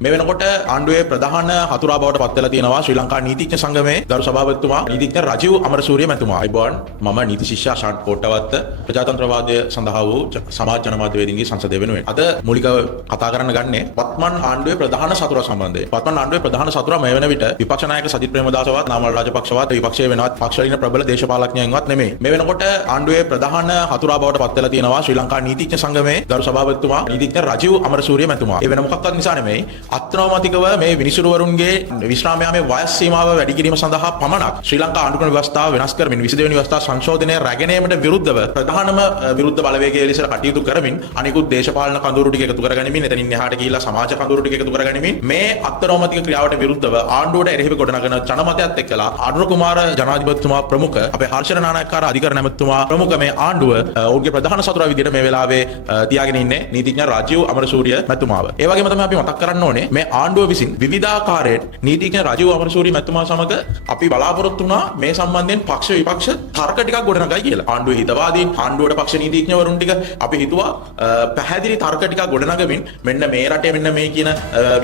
මේ වෙනකොට ආණ්ඩුවේ ප්‍රධාන හතුරා බවට පත් වෙලා තියෙනවා ශ්‍රී ලංකා නීතිඥ සංගමේ ගරු සභාපතිතුමා නීතිඥ රජීව් අමරසූරිය මැතිතුමා. අයිබෝන් මම නීති ශිෂ්‍ය ශාන්ත කොට්ටවත්ත ප්‍රජාතන්ත්‍රවාදය සඳහා වූ සමාජ ජනමාධ්‍ය වේදිකාවේ සංසදය වෙනුවෙන් අද මූලිකව කතා කරන්න ගන්නේ වත්මන් ආණ්ඩුවේ ප්‍රධාන සතුරා සම්බන්ධයෙන්. වත්මන් ආණ්ඩුවේ ප්‍රධාන සතුරා මේ වෙන විට විපක්ෂ නායක සජිත් ප්‍රේමදාසවත් නාමල් රාජපක්ෂවත් විපක්ෂයේ වෙනවත් පක්ෂවලින් ප්‍රබල දේශපාලඥයන්වත් නෙමෙයි. මේ වෙනකොට ආණ්ඩුවේ ප්‍රධාන හතුරා බවට පත් වෙලා තියෙනවා ශ්‍රී ලංකා නීතිඥ සංගමේ ගරු සභාපතිතුමා නීතිඥ රජීව් අමරසූරිය මැතිතුමා. ඒ වෙන මොකක්වත් නිසා නෙමෙයි අත්නවමතිකව මේ විනිසුරුවරුන්ගේ විශ්‍රාම යාමේ වයස් සීමාව වැඩි කිරීම සඳහා පමණක් ශ්‍රී ලංකා ආණ්ඩුක්‍රම ව්‍යවස්ථාව වෙනස් කරමින් 22 වෙනි ව්‍යවස්ථා සංශෝධනය රැගෙන යාමට විරුද්ධව ප්‍රධානම විරුද්ධ බලවේගයේ ලෙස කටයුතු කරමින් අනිකුත් දේශපාලන කඳවුරු ටික එකතු කරගනිමින් එතනින් එහාට ගිහිලා සමාජ කඳවුරු ටික එකතු කරගනිමින් මේ අත්නවමතික ක්‍රියාවට විරුද්ධව ආණ්ඩුවට එරෙහිව ගොඩනගන ජනමතයත් එක්කලා අනුර කුමාර ජනාධිපතිතුමා ප්‍රමුඛ අපේ හර්ෂණ නානායක්කාර අධිකරණ ඇමතුමා ප්‍රමුඛ මේ ආණ්ඩුව ඔවුන්ගේ ප්‍රධාන සතුරා විදිහට මේ වෙලාවේ තියාගෙන ඉන්නේ නීතිඥ රජීව් අමරසූරිය මැතිතුමාව. ඒ වගේම තමයි අපි මතක් කරන්න ඕනේ මේ ආණ්ඩුව විසින් විවිධාකාරයෙන් නීතිඥ රජීව් අමරසූරිය මැතිතුමා සමග අපි බලාපොරොත්තු වුණා මේ සම්බන්ධයෙන් පක්ෂ විපක්ෂ තර්ක ටිකක් ගොඩනගයි කියලා. ආණ්ඩුවේ හිතවාදීන් ආණ්ඩුවට පක්ෂ නීතිඥවරුන් ටික අපි හිතුවා පැහැදිලි තර්ක ටිකක් ගොඩනගමින් මෙන්න මේ රටේ මෙන්න මේ කියන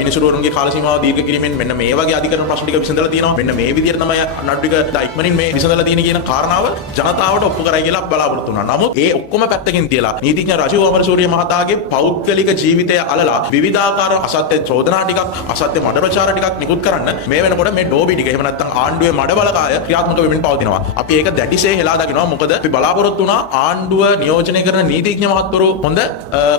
විනිසුරුවරුන්ගේ කාල සීමාව දීර්ඝ කිරීමෙන් මෙන්න මේ වගේ අධිකරණ ප්‍රශ්න ටික විසඳලා තියෙනවා. මෙන්න මේ විදිහට තමයි නඩු ටික ඉක්මනින් මේ විසඳලා තියෙන කියන කාරණාව ජනතාවට ඔප්පු කරයි කියලා බලාපොරොත්තු වුණා. නමුත් ඒ ඔක්කොම පැත්තකින් තියලා නීතිඥ රජීව් අමරසූරිය මහතාගේ පෞද්ගලික ජීවිතය අලලා විවිධාකාර අසත්‍ය චෝදනා ටිකක් අසත්‍ය මඩ ප්‍රචාර ටිකක් නිකුත් කරන්න මේ වෙනකොට මේ ඩෝබි ටික එහෙම නැත්නම් ආණ්ඩුවේ මඩ බලකාය ක්‍රියාත්මක වෙමින් පවතිනවා. අපි ඒක දැඩිසේ හෙලා දකිනවා. මොකද අපි බලාපොරොත්තු වුණා ආණ්ඩුව නියෝජනය කරන නීතිඥ මහත්වරු හොඳ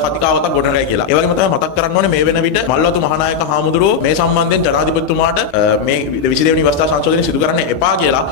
කතිකාවතක් ගොඩනගයි කියලා. ඒ වගේම තමයි මතක් කරන්න ඕනේ මේ වෙන විට මල්වතු මහානායක හාමුදුරුවෝ මේ සම්බන්ධයෙන් ජනාධිපතිතුමාට මේ 22 වෙනි ව්‍යවස්ථා සංශෝධනය සිදු කරන්න එපා කියලා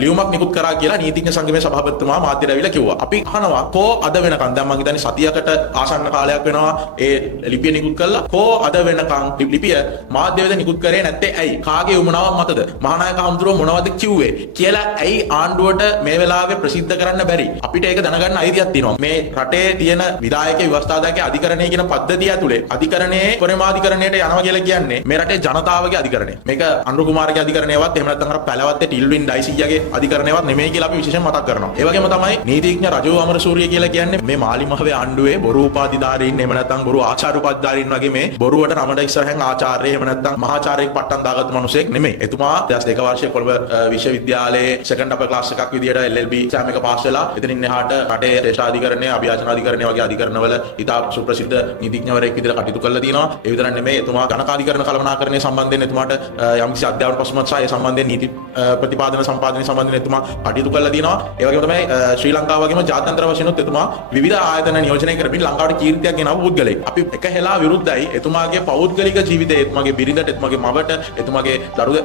ලියුමක් නිකුත් කරා කියලා නීතිඥ සංගමේ සභාපතිතුමා මාධ්‍යට ඇවිල්ලා කිව්වා. අපි අහනවා කෝ අද වෙනකන් දැන් මම හිතන්නේ සතියකට ආසන්න කාලයක් වෙනවා ඒ ලිපිය නිකුත් කළා. කෝ අද වෙනකන් ලිපිය මාධ්‍ය වේද නිකුත් කරේ නැත්තේ ඇයි? කාගේ උමනාවක් මතද? මහානායක හාමුදුරුවෝ මොනවද කිව්වේ කියලා ඇයි ආණ්ඩුවට මේ වෙලාවේ ප්‍රසිද්ධ කරන්න බැරි? අපිට ඒක දැනගන්න අයිතියක් තියෙනවා. මේ රටේ තියෙන විධායක ව්‍යවස්ථාදායක අධිකරණය කියන පද්ධතිය ඇතුලේ අධිකරණයේ පරිමාධිකරණයට යනවා කියලා කියන්නේ මේ රටේ ජනතාවගේ අධිකරණය. මේක අනුර කුමාරගේ අධිකරණයවත් එහෙම නැත්නම් අර පැලවත්තේ ටිල්වින් ඩයිසියාගේ අධිකරණයවත් නෙමෙයි කියලා අපි විශේෂයෙන් මතක් කරනවා. ඒ වගේම තමයි නීතිඥ රජීව් අමරසූරිය කියලා කියන්නේ මේ මාලිමහවේ ආණ්ඩුවේ බොරු උපාධිධාරීන් එහෙම නැත්නම් බොරු ආචාර්ය උපාධිධාරීන් වගේ මේ බොරුවට නමට ඉස්සරහෙන් ආචාර්ය එහෙම නැත්නම් මහාචාර්යෙක් පට්ටම් දාගත්ත මිනිසෙක් නෙමෙයි. එතුමා 2002 වර්ෂයේ කොළඹ විශ්වවිද්‍යාලයේ සෙකන්ඩ් අපර් ක්ලාස් එකක් විදියට LLB එක්සෑම් එක පාස් වෙලා එතනින් එහාට රටේ ශ්‍රේෂ්ඨ අධිකරණය අභියාචන අධිකරණය වගේ අධිකරණවල ඉතා සුප්‍රසිද්ධ නීතිඥවරයෙක් විදියට කටයුතු කළා තියෙනවා. ඒ විතරක් නෙමෙයි එතුමා ගණකාධිකරණ කළමනාකරණය සම්බන්ධයෙන් එතුමාට යම්කිසි අධ්‍යාපන පසුබිමක් සහ ඒ සම්බන්ධයෙන් නීති ප්‍රතිපාදන සම්පාදනය සම්බන්ධයෙන් එතුමා කටයුතු කළා තියෙනවා. ඒ වගේම තමයි ශ්‍රී ලංකාව වගේම ජාත්‍යන්තර වශයෙන් උත් එතුමා විවිධ ආයතන නියෝජනය කරමින් ලංකාවට කීර්තියක් ගෙනව පුද්ගලෙක්. අපි එක හෙලා විරුද්ධයි එතුමාගේ පෞද්ගලික ජීවිතය එතුමාගේ බිරිඳට එතුමාගේ මවට එතුමාගේ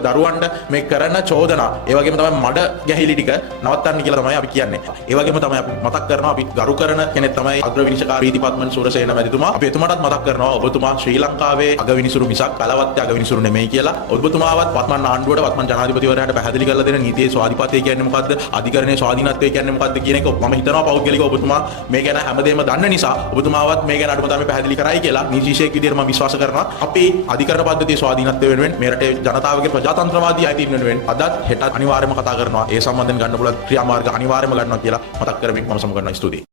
දරුවන්ට මේ කරන චෝදනා ඒ වගේම තමයි මඩ ගැහිලි ටික නවත්තන්න කියලා තමයි අපි කියන්නේ. ඒ වගේම තමයි අපි මතක් කරනවා අපි ගරු කරන කෙනෙක් තමයි අග්‍ර විනිශ්චයකාර ප්‍රීතිපත්මන් සූරසේන මැතිතුමා. අපි එතුමාටත් මතක් කරනවා ඔබතුමා ශ්‍රී ලංකාවේ අගවිනිසුරු මිසක් බලවත්ය අගවිනිසුරු නෙමෙයි කියලා. ඔබතුමාවත් වත්මන් ආණ්ඩුවට වත්මන් ජනාධිපතිවරයාට පැහැදිලි කරලා දෙන නීතියේ ස්වාධීනත්වය කියන්නේ මොකද්ද? අධිකරණයේ ස්වාධීනත්වය කියන්නේ මොකද්ද කියන එක මම හිතනවා පෞද්ගලිකව ඔබතුමා මේ ගැන හැමදේම දන්න නිසා ඔබතුමාවත් මේ ගැන අඩුම තරමේ පැහැදිලි කරයි කියලා නීතිශීෂයෙක් විදිහට මම විශ්වාස කරනවා. අපි අධිකරණ පද්ධතියේ ස්වාධීනත්වය වෙනුවෙන් මේ රටේ ජනතාවගේ ප්‍රජාතන්ත්‍රවාදී අයිතීන් වෙනුවෙන් අදත් හෙටත් අනිවාර්යයෙන්ම කතා කරනවා. ඒ සම්බන්ධයෙන් ගන්න පුළුවන් ක්‍රියාමාර්ග අනිවාර්යයෙන්ම ගන්නවා කියලා මතක් කරමින් මම සමු කරනවා. ස්තුතියි.